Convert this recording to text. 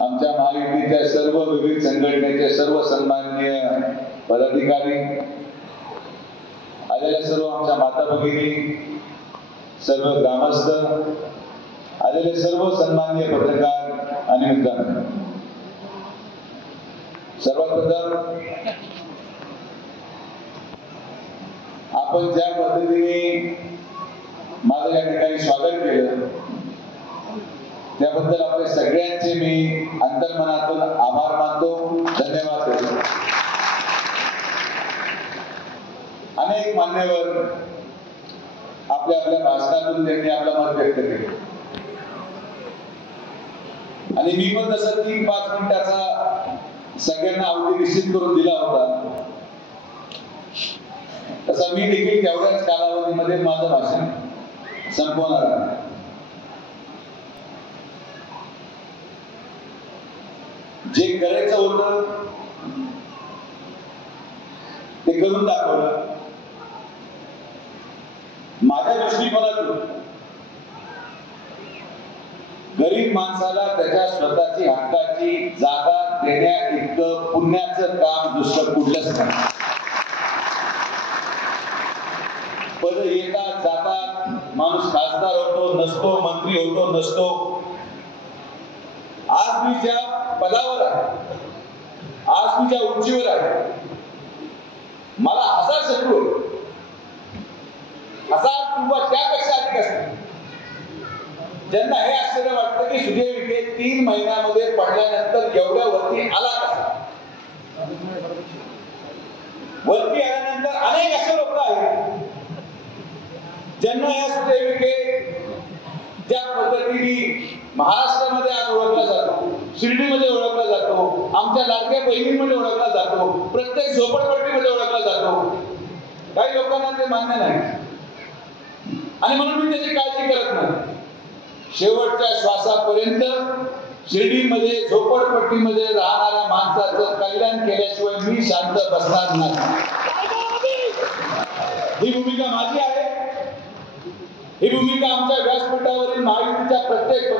आमच्या महायुतीच्या सर्व विविध संघटनेचे सर्व सन्माननीय पदाधिकारी, आलेल्या सर्व आमच्या माता भगिनी, सर्व ग्रामस्थ, आलेले सर्व सन्माननीय पत्रकार आणि मित्रांनो, सर्वप्रथम आपण ज्या पद्धतीने माझं या ठिकाणी स्वागत केलं त्याबद्दल आपल्या सगळ्यांचे मी अंतर्मनातून आभार मानतो, धन्यवाद देतो। अनेक मान्यवर आपल्या आपल्या भाषणातून त्यांनी आपलं मत व्यक्त केलं आणि मी पण तसं 3-5 मिनिटाचा सगळ्यांना अवधी निश्चित करून दिला होता, तसा मी देखील तेवढ्याच कालावधीमध्ये माझं भाषण संपवणार आहे। जे करायचं होतं ते करून दाखवलं। माझ्या दृष्टिकोनातून गरीब माणसाला त्याच्या स्वतःची हक्काची जागा देण्या इतकं पुण्याचं काम दुसरं कुठलंच नाही। पद येतात जातात, माणूस खासदार होतो नसतो, मंत्री होतो नसतो। आज मी ज्या पदावर आहे, आज मी ज्या उंचीवर आहे, मला 1000 शत्रू आहेत, 1000 किंवा त्यापेक्षा अधिक असतील, ज्यांना हे आश्चर्य वाटतं की सुजय विखे 3 महिन्यामध्ये पडल्यानंतर एवढ्या वरती आला कसा। वरती आल्यानंतर अनेक असे लोक आहेत ज्यांना या सुजय विखे ज्या पद्धतीने महाराष्ट्रामध्ये आज ओळखला जातो, शिर्डीमध्ये ओळखला जातो, आमच्या लाडक्या बहिणींमध्ये ओळखला जातो, प्रत्येक झोपडपट्टीमध्ये ओळखला जातो, काही लोकांना ते मान्य नाही आणि म्हणून मी त्याची काळजी करत नाही। शेवटच्या श्वासापर्यंत शिर्डीमध्ये झोपडपट्टीमध्ये राहणाऱ्या माणसाचं कल्याण केल्याशिवाय मी शांत बसणार नाही। ही भूमिका माझी आहे, ही भूमिका आमच्या व्यासपीठावरील महायुतीच्या प्रत्येक